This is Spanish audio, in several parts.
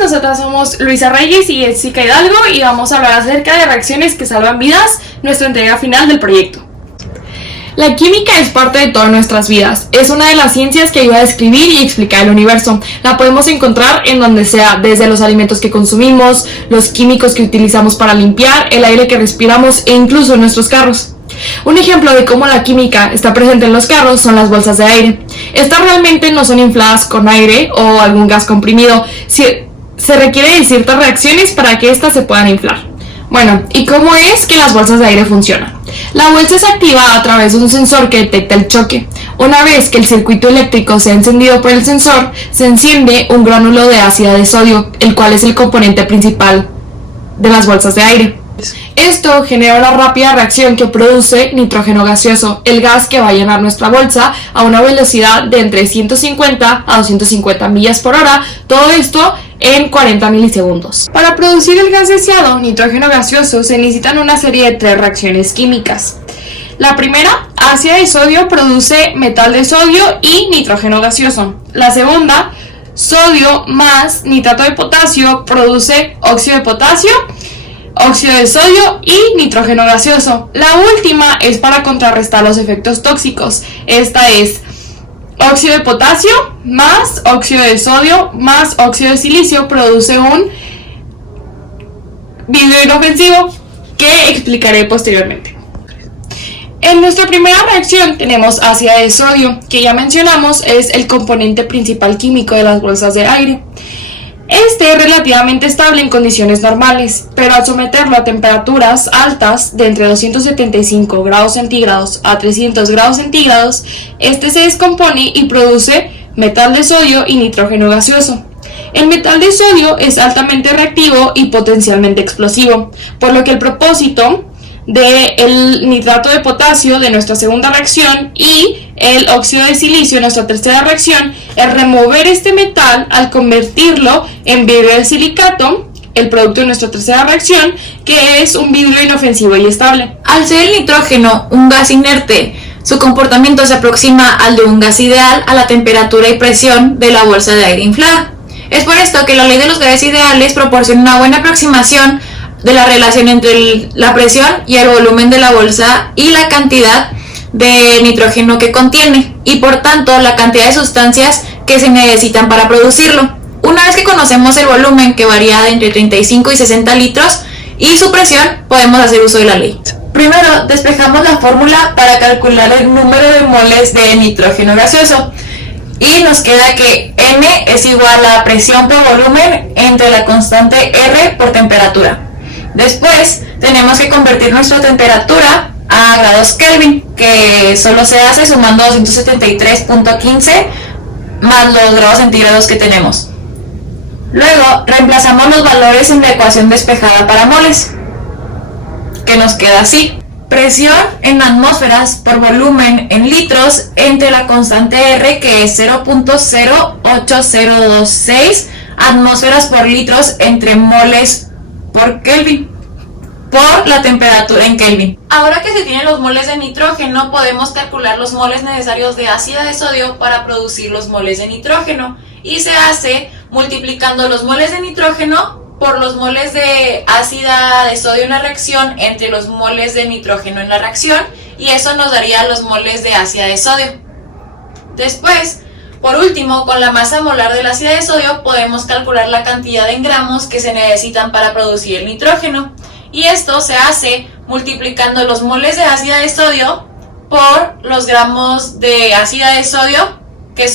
nosotras somos Luisa Reyes y Jessica Hidalgo y vamos a hablar acerca de reacciones que salvan vidas, nuestra entrega final del proyecto. La química es parte de todas nuestras vidas, es una de las ciencias que ayuda a describir y explicar el universo. La podemos encontrar en donde sea, desde los alimentos que consumimos, los químicos que utilizamos para limpiar, el aire que respiramos e incluso en nuestros carros. Un ejemplo de cómo la química está presente en los carros son las bolsas de aire. Estas realmente no son infladas con aire o algún gas comprimido, se requiere de ciertas reacciones para que éstas se puedan inflar. Bueno, ¿y cómo es que las bolsas de aire funcionan? La bolsa es activada a través de un sensor que detecta el choque. Una vez que el circuito eléctrico sea encendido por el sensor, se enciende un gránulo de ácido de sodio, el cual es el componente principal de las bolsas de aire. Esto genera una rápida reacción que produce nitrógeno gaseoso, el gas que va a llenar nuestra bolsa a una velocidad de entre 150 a 250 millas por hora, todo esto en 40 milisegundos. Para producir el gas deseado, nitrógeno gaseoso, se necesitan una serie de 3 reacciones químicas. La primera, ácido de sodio, produce metal de sodio y nitrógeno gaseoso. La segunda, sodio más nitrato de potasio, produce óxido de potasio, óxido de sodio y nitrógeno gaseoso. La última es para contrarrestar los efectos tóxicos. Esta es óxido de potasio más óxido de sodio más óxido de silicio, produce un vidrio inofensivo que explicaré posteriormente. En nuestra primera reacción tenemos ácido de sodio, que ya mencionamos es el componente principal químico de las bolsas de aire. Este es relativamente estable en condiciones normales, pero al someterlo a temperaturas altas de entre 275 grados centígrados a 300 grados centígrados, este se descompone y produce metal de sodio y nitrógeno gaseoso. El metal de sodio es altamente reactivo y potencialmente explosivo, por lo que el propósito del nitrato de potasio de nuestra segunda reacción y el óxido de silicio de nuestra tercera reacción es remover este metal al convertirlo en vidrio de silicato, el producto de nuestra tercera reacción, que es un vidrio inofensivo y estable. Al ser el nitrógeno un gas inerte, su comportamiento se aproxima al de un gas ideal a la temperatura y presión de la bolsa de aire inflada. Es por esto que la ley de los gases ideales proporciona una buena aproximación de la relación entre la presión y el volumen de la bolsa y la cantidad de nitrógeno que contiene y por tanto la cantidad de sustancias que se necesitan para producirlo. Una vez que conocemos el volumen, que varía de entre 35 y 60 litros, y su presión, podemos hacer uso de la ley. Primero despejamos la fórmula para calcular el número de moles de nitrógeno gaseoso y nos queda que M es igual a presión por volumen entre la constante R por temperatura. Después tenemos que convertir nuestra temperatura a grados Kelvin, que solo se hace sumando 273.15 más los grados centígrados que tenemos. Luego reemplazamos los valores en la ecuación despejada para moles, que nos queda así: presión en atmósferas por volumen en litros entre la constante R, que es 0.08026 atmósferas por litros entre moles por Kelvin, por la temperatura en Kelvin. Ahora que se tienen los moles de nitrógeno, podemos calcular los moles necesarios de ácido de sodio para producir los moles de nitrógeno, y se hace multiplicando los moles de nitrógeno por los moles de ácido de sodio en la reacción entre los moles de nitrógeno en la reacción, y eso nos daría los moles de ácido de sodio. Después, por último, con la masa molar del ácido de sodio podemos calcular la cantidad en gramos que se necesitan para producir el nitrógeno, y esto se hace multiplicando los moles de ácido de sodio por los gramos de ácido de sodio, que es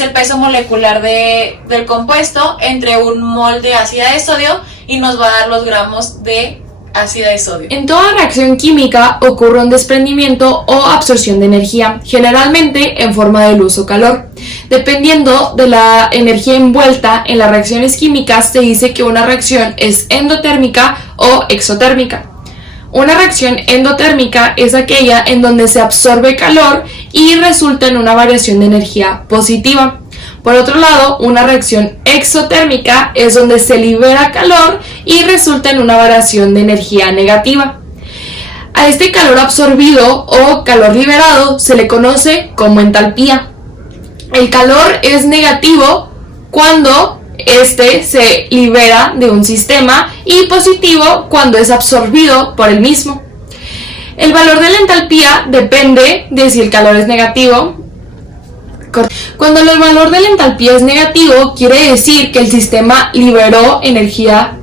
el peso molecular del compuesto, entre un mol de ácido de sodio, y nos va a dar los gramos de ácido de sodio. En toda reacción química ocurre un desprendimiento o absorción de energía, generalmente en forma de luz o calor. Dependiendo de la energía envuelta en las reacciones químicas, se dice que una reacción es endotérmica o exotérmica. Una reacción endotérmica es aquella en donde se absorbe calor y resulta en una variación de energía positiva. Por otro lado, una reacción exotérmica es donde se libera calor y resulta en una variación de energía negativa. A este calor absorbido o calor liberado se le conoce como entalpía. El calor es negativo cuando este se libera de un sistema y positivo cuando es absorbido por el mismo. El valor de la entalpía depende de si el calor es negativo. Cuando el valor de la entalpía es negativo, quiere decir que el sistema liberó energía,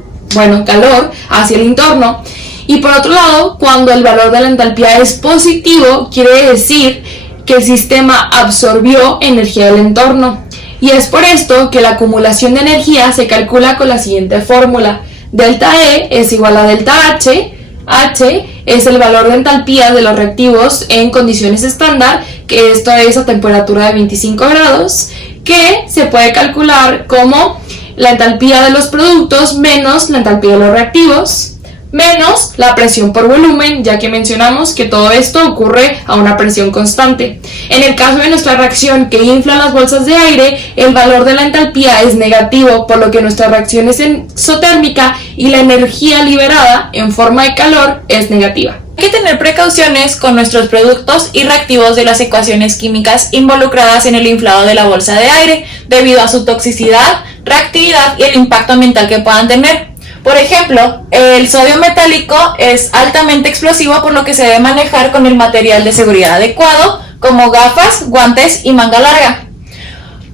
calor, hacia el entorno. Y por otro lado, cuando el valor de la entalpía es positivo, quiere decir que el sistema absorbió energía del entorno. Y es por esto que la acumulación de energía se calcula con la siguiente fórmula. Delta E es igual a delta H. H es el valor de entalpía de los reactivos en condiciones estándar, que esto es a temperatura de 25 grados, que se puede calcular como la entalpía de los productos menos la entalpía de los reactivos, menos la presión por volumen, ya que mencionamos que todo esto ocurre a una presión constante. En el caso de nuestra reacción que infla las bolsas de aire, el valor de la entalpía es negativo, por lo que nuestra reacción es exotérmica y la energía liberada en forma de calor es negativa. Hay que tener precauciones con nuestros productos y reactivos de las ecuaciones químicas involucradas en el inflado de la bolsa de aire, debido a su toxicidad, reactividad y el impacto ambiental que puedan tener. Por ejemplo, el sodio metálico es altamente explosivo, por lo que se debe manejar con el material de seguridad adecuado, como gafas, guantes y manga larga.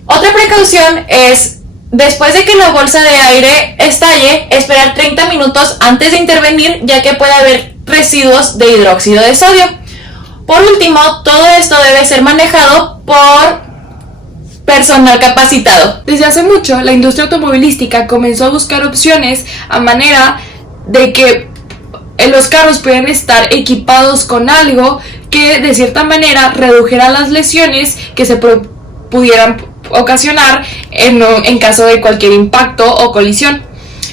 Otra precaución es, después de que la bolsa de aire estalle, esperar 30 minutos antes de intervenir, ya que puede haber residuos de hidróxido de sodio. Por último, todo esto debe ser manejado por personal capacitado. Desde hace mucho, la industria automovilística comenzó a buscar opciones a manera de que los carros pudieran estar equipados con algo que de cierta manera redujera las lesiones que se pudieran ocasionar en caso de cualquier impacto o colisión.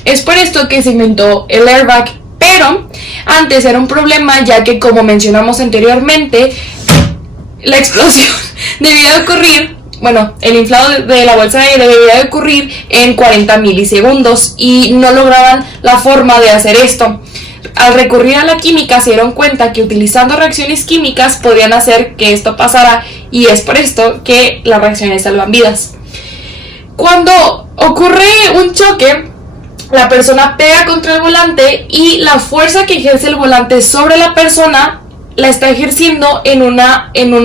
Es por esto que se inventó el airbag, pero antes era un problema, ya que, como mencionamos anteriormente, la explosión debía de ocurrir, el inflado de la bolsa de aire debía de ocurrir en 40 milisegundos y no lograban la forma de hacer esto. Al recurrir a la química se dieron cuenta que utilizando reacciones químicas podían hacer que esto pasara, y es por esto que las reacciones salvan vidas. Cuando ocurre un choque, la persona pega contra el volante y la fuerza que ejerce el volante sobre la persona la está ejerciendo en un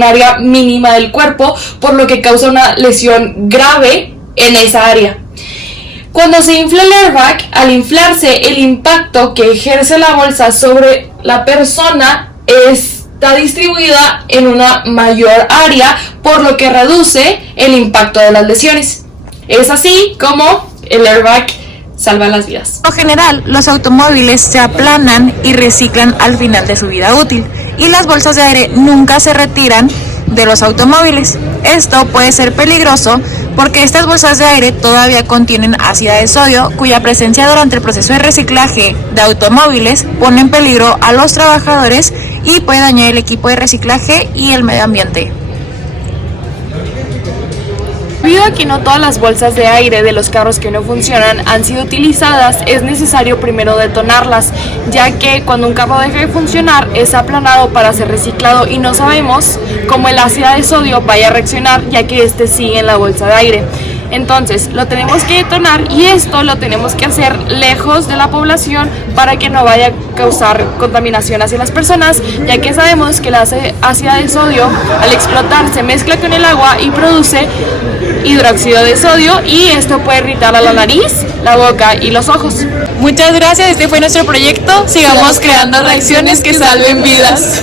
área mínima del cuerpo, por lo que causa una lesión grave en esa área. Cuando se infla el airbag, al inflarse, el impacto que ejerce la bolsa sobre la persona está distribuida en una mayor área, por lo que reduce el impacto de las lesiones. Es así como el airbag salva las vidas. Por lo general, los automóviles se aplanan y reciclan al final de su vida útil, y las bolsas de aire nunca se retiran de los automóviles. Esto puede ser peligroso porque estas bolsas de aire todavía contienen ácido de sodio, cuya presencia durante el proceso de reciclaje de automóviles pone en peligro a los trabajadores y puede dañar el equipo de reciclaje y el medio ambiente. Debido a que no todas las bolsas de aire de los carros que no funcionan han sido utilizadas, es necesario primero detonarlas, ya que cuando un carro deja de funcionar es aplanado para ser reciclado y no sabemos cómo el ácido de sodio vaya a reaccionar, ya que este sigue en la bolsa de aire. Entonces lo tenemos que detonar, y esto lo tenemos que hacer lejos de la población para que no vaya a causar contaminación hacia las personas, ya que sabemos que el ácido de sodio al explotar se mezcla con el agua y produce hidróxido de sodio, y esto puede irritar a la nariz, la boca y los ojos. Muchas gracias, este fue nuestro proyecto. Sigamos creando reacciones que salven vidas.